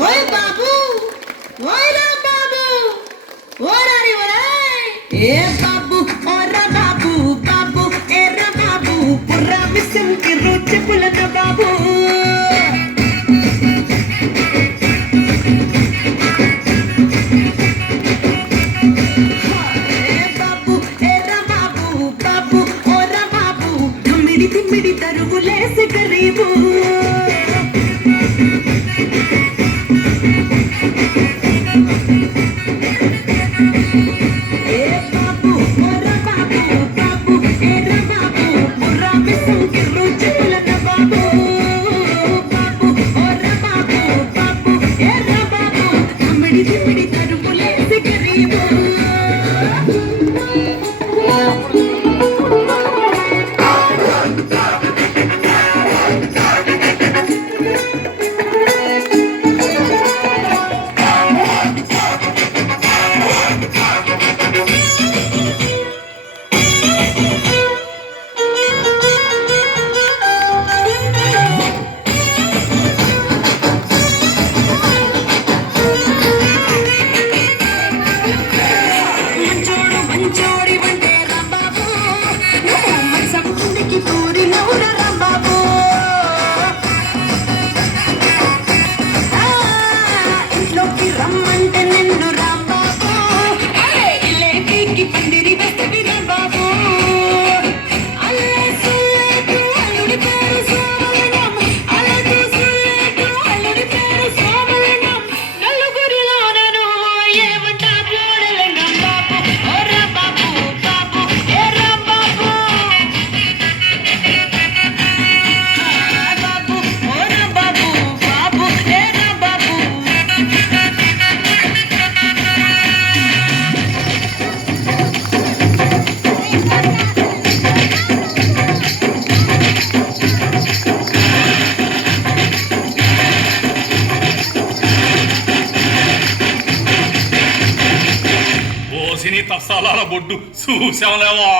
ఓయ్ బాబు ఓయ్ రా బాబు ఓరారి ఓరాయ్ ఏ బాబు ఓరా బాబు బాబు ఎరా బాబు పుర్రా మిసం కి రుచి పులన బాబు తిమ్మిడి తరుగులేసి గరీబు ఏ బాబు ఓరా బాబు బాబు ఎరా బాబు పుర్రా మిసం కి రుచి పులన బాబు బాబు ఓరా బాబు బాబు ఎరా బాబు తిమ్మిడి తరుగులేసి గరీబు తసాల బొడ్డు చూసావులేవా